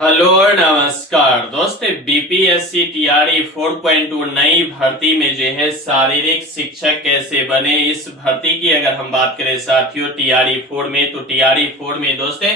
Hello और नमस्कार दोस्तों। बीपीएससी टीआरई 4.2 नई भर्ती में जो है शारीरिक शिक्षक कैसे बने, इस भर्ती की अगर हम बात करें साथियों टीआरई 4 में, तो टीआरई 4 में दोस्तों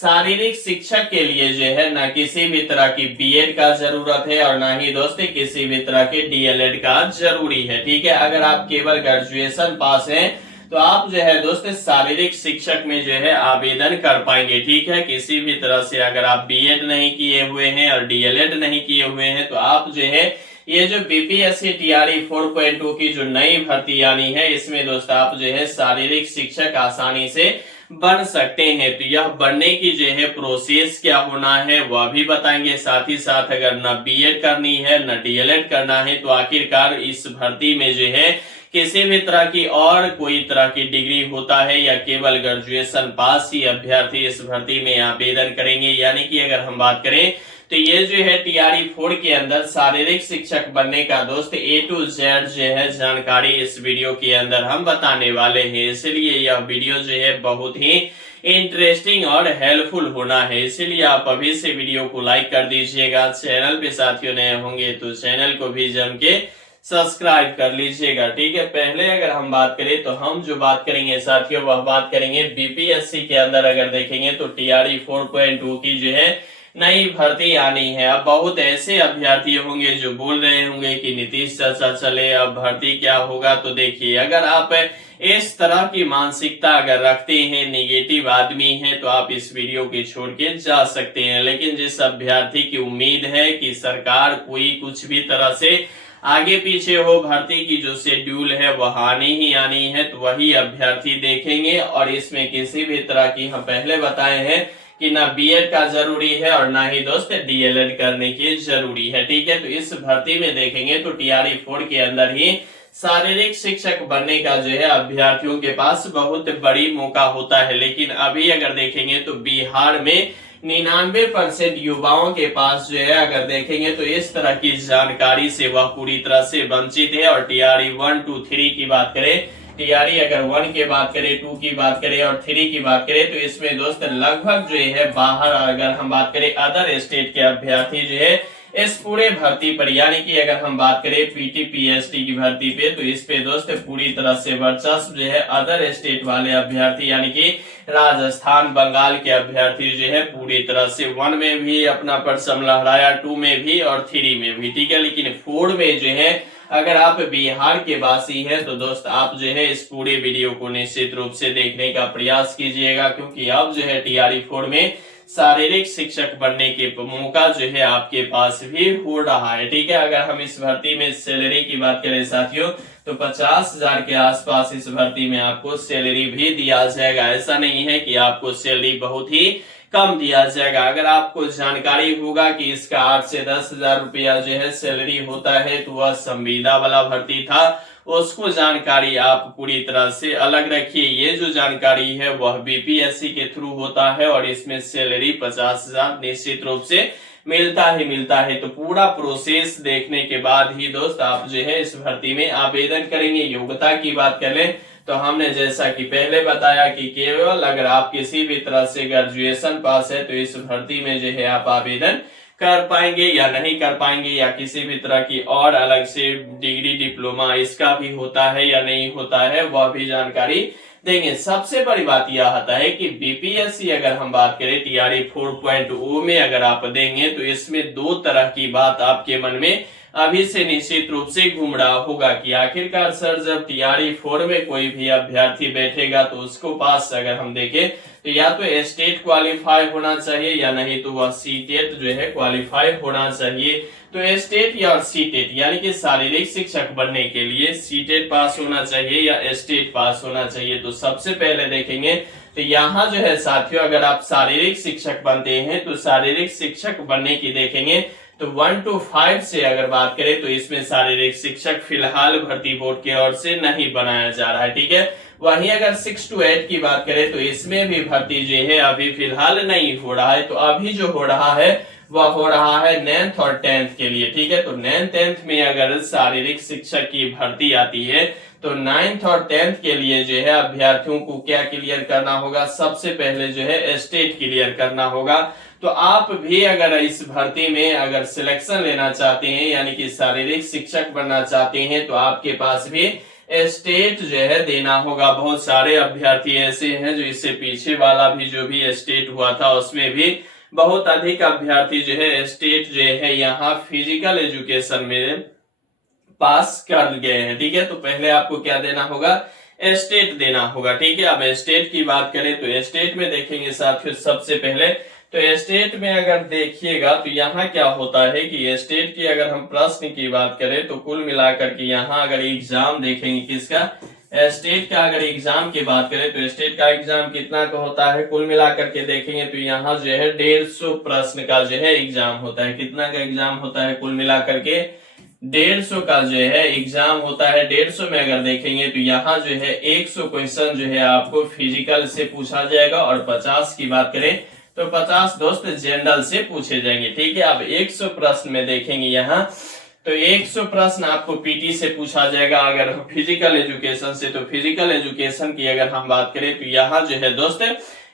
शारीरिक शिक्षक के लिए जो है ना किसी भी तरह की बीएड का जरूरत है और ना ही दोस्तों किसी भी तरह के डीएलएड का जरूरी है। ठीक है, अगर आप केवल ग्रेजुएशन पास हैं तो आप जो है दोस्तों शारीरिक शिक्षक में जो है आवेदन कर पाएंगे। ठीक है, किसी भी तरह से अगर आप बीएड नहीं किए हुए हैं और डीएलएड नहीं किए हुए हैं तो आप जो है ये जो बीपीएससी टीआरई 4.2 की जो नई भर्ती आनी है इसमें दोस्तों आप जो है शारीरिक शिक्षक आसानी से बन सकते हैं। तो यह बनने की जो है प्रोसेस क्या होना है वह भी बताएंगे, साथ ही साथ अगर न बीएड करनी है न डीएलएड करना है तो आखिरकार इस भर्ती में जो है किसी भी तरह की और कोई तरह की डिग्री होता है या केवल ग्रेजुएशन पास ही अभ्यर्थी इस भर्ती में आवेदन करेंगे। यानी कि अगर हम बात करें तो ये जो है टीआरई 4 के अंदर शारीरिक शिक्षक बनने का दोस्त ए टू जेड जो है जानकारी इस वीडियो के अंदर हम बताने वाले हैं, इसलिए यह वीडियो जो है बहुत ही इंटरेस्टिंग और हेल्पफुल होना है। इसीलिए आप अभी से वीडियो को लाइक कर दीजिएगा। चैनल पे साथियों नए होंगे तो चैनल को भी जम के सब्सक्राइब कर लीजिएगा। ठीक है, पहले अगर हम बात करें तो हम जो बात करेंगे साथियों वह बात करेंगे बीपीएससी के अंदर अगर देखेंगे तो टीआरई 4.2 की जो है नई भर्ती आनी है। अब बहुत ऐसे अभ्यर्थी होंगे जो बोल रहे होंगे कि नीतीश चर्चा चले, अब भर्ती क्या होगा। तो देखिए, अगर आप इस तरह की मानसिकता अगर रखते हैं, नेगेटिव आदमी हैं, तो आप इस वीडियो के छोड़ के जा सकते हैं। लेकिन जिस अभ्यर्थी की उम्मीद है कि सरकार कोई कुछ भी तरह से आगे पीछे हो, भर्ती की जो शेड्यूल है वह आनी ही आनी है, तो वही अभ्यर्थी देखेंगे। और इसमें किसी भी तरह की हम पहले बताए हैं कि ना बीएड का जरूरी है और ना ही दोस्त डीएलएड करने की जरूरी है। ठीक है, तो इस भर्ती में देखेंगे तो टीआरई 4 के अंदर ही शारीरिक शिक्षक बनने का जो है अभ्यर्थियों के पास बहुत बड़ी मौका होता है। लेकिन अभी अगर देखेंगे तो बिहार में 99% युवाओं के पास जो है अगर देखेंगे तो इस तरह की जानकारी से वह पूरी तरह से वंचित है। और टीआरई 1, 2, 3 की बात करें, टीआरई अगर 1 की बात करें, 2 की बात करें और 3 की बात करें तो इसमें दोस्त लगभग जो है बाहर अगर हम बात करें अदर स्टेट के अभ्यर्थी जो है इस पूरे भर्ती पर, यानी कि अगर हम बात करें पीटी पीएसटी की भर्ती पे तो इस पे दोस्त पूरी तरह से वर्चस्व जो है अदर स्टेट वाले अभ्यर्थी यानी कि राजस्थान बंगाल के अभ्यर्थी जो है पूरी तरह से 1 में भी अपना परचम लहराया, 2 में भी और 3 में भी। ठीक है, लेकिन 4 में जो है अगर आप बिहार के वासी हैं तो दोस्त आप जो है इस पूरे वीडियो को निश्चित रूप से देखने का प्रयास कीजिएगा, क्योंकि अब जो है टीआरई 4 में शारीरिक शिक्षक बनने के मौका जो है आपके पास भी हो रहा है। ठीक है, अगर हम इस भर्ती में सैलरी की बात करें साथियों तो 50,000 के आसपास इस भर्ती में आपको सैलरी भी दिया जाएगा। ऐसा नहीं है कि आपको सैलरी बहुत ही कम दिया जाएगा। अगर आपको जानकारी होगा कि इसका 8 से 10,000 रुपया जो है सैलरी होता है तो वह संविदा वाला भर्ती था, उसको जानकारी आप पूरी तरह से अलग रखिए। ये जो जानकारी है वह बीपीएससी के थ्रू होता है और इसमें सैलरी 50,000 निश्चित रूप से मिलता ही मिलता है। तो पूरा प्रोसेस देखने के बाद ही दोस्त आप जो है इस भर्ती में आवेदन करेंगे। योग्यता की बात करें तो हमने जैसा कि पहले बताया कि केवल अगर आप किसी भी तरह से ग्रेजुएशन पास है तो इस भर्ती में जो है आप आवेदन कर पाएंगे या नहीं कर पाएंगे, या किसी भी तरह की और अलग से डिग्री डिप्लोमा इसका भी होता है या नहीं होता है वह भी जानकारी देंगे। सबसे बड़ी बात यह आता है कि बीपीएससी अगर हम बात करें टीआरई 4.0 में अगर आप देंगे तो इसमें 2 तरह की बात आपके मन में अभी से निश्चित रूप से घूम रहा होगा कि आखिरकार सर जब टीआरई 4 में कोई भी अभ्यर्थी बैठेगा तो उसको पास अगर हम देखें तो या तो स्टेट क्वालिफाई होना चाहिए या नहीं तो वह सीटेट जो है क्वालिफाई होना चाहिए। तो स्टेट या सीटेट यानी कि शारीरिक शिक्षक बनने के लिए सीटेट पास होना चाहिए या स्टेट पास होना चाहिए। तो सबसे पहले देखेंगे तो यहाँ जो है साथियों अगर आप शारीरिक शिक्षक बनते हैं तो शारीरिक शिक्षक बनने की देखेंगे तो 1 to 5 से अगर बात करें तो इसमें शारीरिक शिक्षक फिलहाल भर्ती बोर्ड की ओर से नहीं बनाया जा रहा है। ठीक है, वहीं अगर 6 to 8 की बात करें तो इसमें भी भर्ती जो है अभी फिलहाल नहीं हो रहा है। तो अभी जो हो रहा है वह हो रहा है 9th और 10th के लिए। ठीक है, तो 9th 10th में अगर शारीरिक शिक्षक की भर्ती आती है तो 9th और 10th के लिए जो है अभ्यर्थियों को क्या क्लियर करना होगा, सबसे पहले जो है स्टेट क्लियर करना होगा। तो आप भी अगर इस भर्ती में अगर सिलेक्शन लेना चाहते हैं यानी कि शारीरिक शिक्षक बनना चाहते हैं तो आपके पास भी स्टेट जो है देना होगा। बहुत सारे अभ्यर्थी ऐसे हैं जो इससे पीछे वाला भी जो भी स्टेट हुआ था उसमें भी बहुत अधिक अभ्यर्थी जो है स्टेट जो है यहाँ फिजिकल एजुकेशन में पास कर गए हैं। ठीक है, तो पहले आपको क्या देना होगा, स्टेट देना होगा। ठीक है, अब स्टेट की बात करें तो स्टेट में देखेंगे साथियों सबसे पहले तो स्टेट में अगर देखिएगा तो यहाँ क्या होता है कि स्टेट की अगर हम प्रश्न की बात करें तो कुल मिलाकर के यहाँ अगर एग्जाम देखेंगे किसका, स्टेट का अगर एग्जाम की बात करें तो स्टेट का एग्जाम कितना का होता है, कुल मिलाकर के देखेंगे तो यहाँ जो है 150 प्रश्न का जो है एग्जाम होता है। कितना का एग्जाम होता है, कुल मिलाकर के 150 का जो है एग्जाम होता है। 150 में अगर देखेंगे तो यहाँ जो है 100 क्वेश्चन जो है आपको फिजिकल से पूछा जाएगा और 50 की बात करें तो 50 दोस्त जनरल से पूछे जाएंगे। ठीक है, अब 100 प्रश्न में देखेंगे यहाँ तो 100 प्रश्न आपको पीटी से पूछा जाएगा। अगर फिजिकल एजुकेशन से तो फिजिकल एजुकेशन की अगर हम बात करें तो यहाँ जो है दोस्त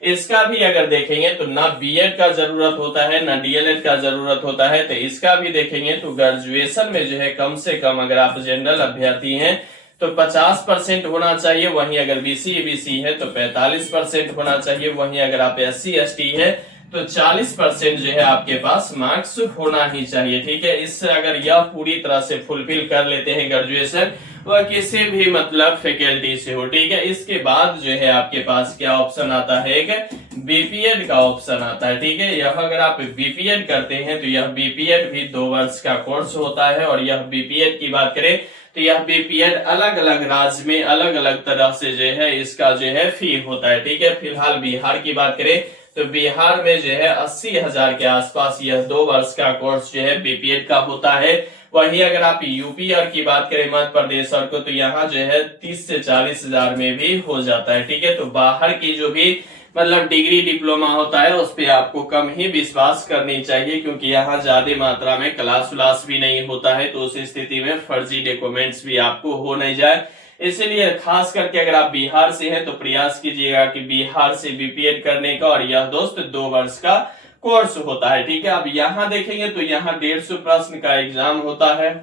इसका भी अगर देखेंगे तो ना बीएड का जरूरत होता है ना डीएलएड का जरूरत होता है। तो इसका भी देखेंगे तो ग्रेजुएशन में जो है कम से कम अगर आप जनरल अभ्यर्थी हैं तो 50% होना चाहिए, वहीं अगर बीसी एबीसी है तो 45% होना चाहिए, वहीं अगर आप एससी एसटी है तो 40% जो है आपके पास मार्क्स होना ही चाहिए। ठीक है, इससे अगर यह पूरी तरह से फुलफिल कर लेते हैं ग्रेजुएशन वह किसी भी मतलब फैकल्टी से हो। ठीक है, इसके बाद जो है आपके पास क्या ऑप्शन आता है, एक बीपीएड का ऑप्शन आता है। ठीक है, यह अगर आप बीपीएड करते हैं तो यह बीपीएड भी 2 वर्ष का कोर्स होता है और यह बीपीएड की बात करें तो यह बीपीएड अलग अलग राज्य में अलग अलग तरह से जो है इसका जो है फी होता है। ठीक है, फिलहाल बिहार की बात करें तो बिहार में जो है 80,000 के आसपास यह 2 वर्ष का कोर्स जो है बीपीएड का होता है। वहीं अगर आप यूपी और की बात करें मध्य प्रदेश और को तो यहाँ जो है 30 से 40,000 में भी हो जाता है। ठीक है, तो बाहर की जो भी मतलब डिग्री डिप्लोमा होता है उस पे आपको कम ही विश्वास करनी चाहिए क्योंकि यहाँ ज्यादा मात्रा में क्लास उलास भी नहीं होता है, तो उस स्थिति में फर्जी डॉक्यूमेंट्स भी आपको हो नहीं जाए। इसीलिए खास करके अगर आप बिहार से हैं तो प्रयास कीजिएगा कि बिहार से बीपीएड करने का, और यह दोस्त 2 वर्ष का कोर्स होता है। ठीक है, अब यहाँ देखेंगे तो यहाँ 150 प्रश्न का एग्जाम होता है।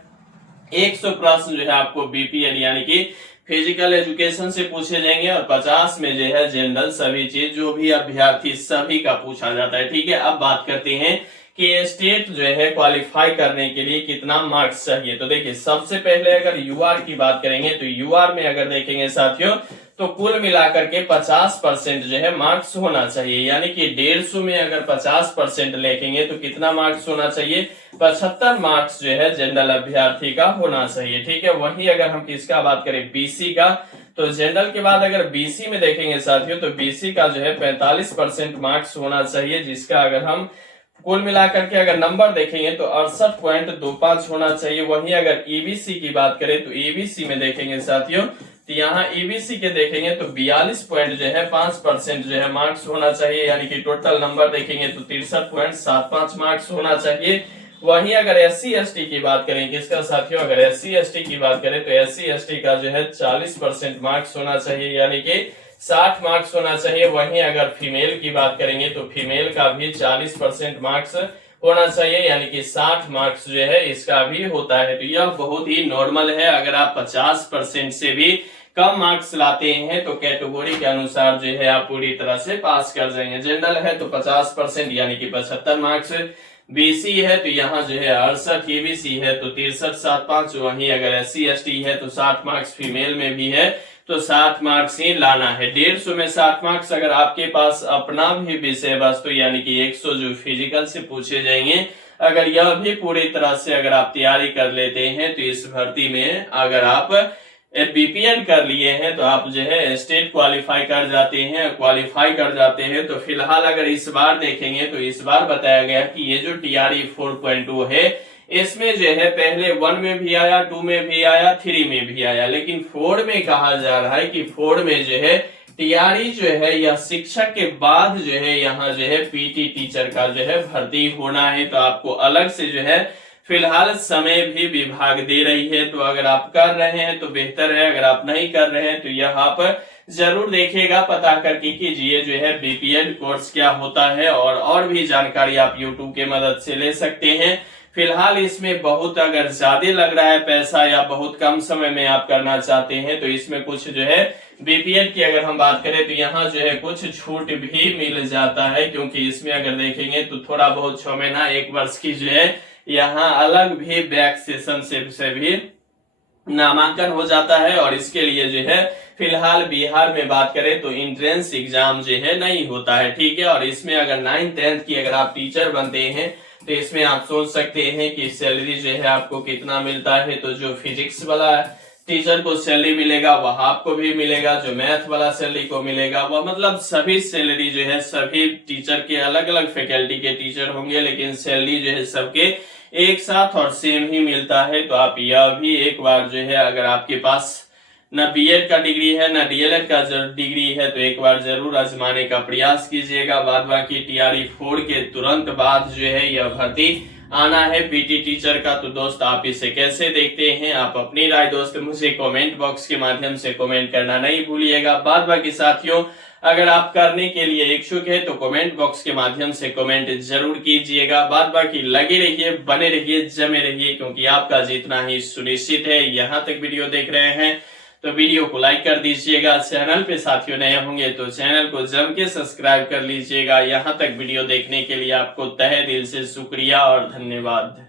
100 प्रश्न जो है आपको बीपीएड यानी कि फिजिकल एजुकेशन से पूछे जाएंगे और 50 में जो है जनरल सभी चीज जो भी अभ्यर्थी सभी का पूछा जाता है। ठीक है, अब बात करते हैं कि स्टेट जो है क्वालिफाई करने के लिए कितना मार्क्स चाहिए। तो देखिए सबसे पहले अगर यूआर की बात करेंगे तो यूआर में अगर देखेंगे साथियों तो कुल मिलाकर के 50% जो है मार्क्स होना चाहिए, यानी कि 150 में अगर 50% लिखेंगे तो कितना मार्क्स होना चाहिए, 75 मार्क्स जो है जनरल अभ्यर्थी का होना चाहिए। ठीक है, वहीं अगर हम किसका बात करें बीसी का तो जनरल के बाद अगर बीसी में देखेंगे साथियों तो बीसी का जो है 45% मार्क्स होना चाहिए, जिसका अगर हम कुल मिलाकर के अगर नंबर देखेंगे तो 68.25 होना चाहिए। वहीं अगर ईबीसी की बात करें तो ईबीसी में देखेंगे साथियों तो यहाँ ईबीसी के देखेंगे तो 42.5% जो है मार्क्स होना चाहिए, यानी कि टोटल नंबर देखेंगे तो 63.75 मार्क्स होना चाहिए। वहीं अगर एससी एसटी की बात करें किसका साथियों, अगर एससी एसटी की बात करें तो एससी एसटी का जो है 40% मार्क्स होना चाहिए, यानी कि 60 मार्क्स होना चाहिए। वहीं अगर फीमेल की बात करेंगे तो फीमेल का भी 40% मार्क्स होना चाहिए, यानी कि 60 मार्क्स जो है इसका भी होता है। तो यह बहुत ही नॉर्मल है। अगर आप 50% से भी कम मार्क्स लाते हैं तो कैटेगरी के अनुसार जो है आप पूरी तरह से पास कर जाएंगे। जनरल है तो 50% यानी कि 75 मार्क्स, बीसी है तो यहाँ जो है 68, ईबीसी है तो 63.75, वहीं अगर एससी एसटी है तो 60 मार्क्स, फीमेल में भी है तो 60 मार्क्स ही लाना है। 150 में 60 मार्क्स अगर आपके पास अपना भी विषय वस्तु यानी कि 100 जो फिजिकल से पूछे जाएंगे, अगर यह भी पूरी तरह से अगर आप तैयारी कर लेते हैं तो इस भर्ती में अगर आप बीपीएड कर लिए हैं तो आप जो है स्टेट क्वालिफाई कर जाते हैं। तो फिलहाल अगर इस बार देखेंगे तो इस बार बताया गया कि ये जो टीआरई 4.2 है इसमें जो है पहले 1 में भी आया, 2 में भी आया, 3 में भी आया, लेकिन 4 में कहा जा रहा है कि 4 में जो है टीआरई जो है यह शिक्षक के बाद जो है यहाँ जो है पीटी टीचर का जो है भर्ती होना है। तो आपको अलग से जो है फिलहाल समय भी विभाग दे रही है, तो अगर आप कर रहे हैं तो बेहतर है, अगर आप नहीं कर रहे हैं तो यह आप जरूर देखिएगा, पता करके कीजिए जो है बीपीएड कोर्स क्या होता है, और भी जानकारी आप यूट्यूब के मदद से ले सकते हैं। फिलहाल इसमें बहुत अगर ज्यादा लग रहा है पैसा या बहुत कम समय में आप करना चाहते हैं तो इसमें कुछ जो है बीपीएड की अगर हम बात करें तो यहाँ जो है कुछ छूट भी मिल जाता है, क्योंकि इसमें अगर देखेंगे तो थोड़ा बहुत 6 महीना 1 वर्ष की जो है यहाँ अलग भी बैक सेशन से भी नामांकन हो जाता है। और इसके लिए जो है फिलहाल बिहार में बात करें तो इंट्रेंस एग्जाम जो है नहीं होता है, ठीक है। और इसमें अगर 9th 10th की अगर आप टीचर बनते हैं तो इसमें आप सोच सकते हैं कि सैलरी जो है आपको कितना मिलता है। तो जो फिजिक्स वाला टीचर को सैलरी मिलेगा वह आपको भी मिलेगा, जो मैथ वाला सैलरी को मिलेगा वह, मतलब सभी सैलरी जो है सभी टीचर के अलग अलग फैकल्टी के टीचर होंगे, लेकिन सैलरी जो है सबके एक साथ और सेम ही मिलता है। तो आप यह भी एक बार जो है अगर आपके पास न बीएड का डिग्री है न डीएलएड का डिग्री है तो एक बार जरूर आजमाने का प्रयास कीजिएगा। बाद बाकी टीआरई 4 के तुरंत बाद जो है यह भर्ती आना है पीटी टीचर का। तो दोस्त आप इसे कैसे देखते हैं, आप अपनी राय दोस्त मुझे कमेंट बॉक्स के माध्यम से कमेंट करना नहीं भूलिएगा। बाद बाकी साथियों अगर आप करने के लिए इच्छुक है तो कमेंट बॉक्स के माध्यम से कमेंट जरूर कीजिएगा। बाद बाकी लगे रहिए, बने रहिए, जमे रहिए, क्योंकि आपका जीतना ही सुनिश्चित है। यहाँ तक वीडियो देख रहे हैं तो वीडियो को लाइक कर दीजिएगा। चैनल पे साथियों नए होंगे तो चैनल को जम के सब्सक्राइब कर लीजिएगा। यहाँ तक वीडियो देखने के लिए आपको तहे दिल से शुक्रिया और धन्यवाद।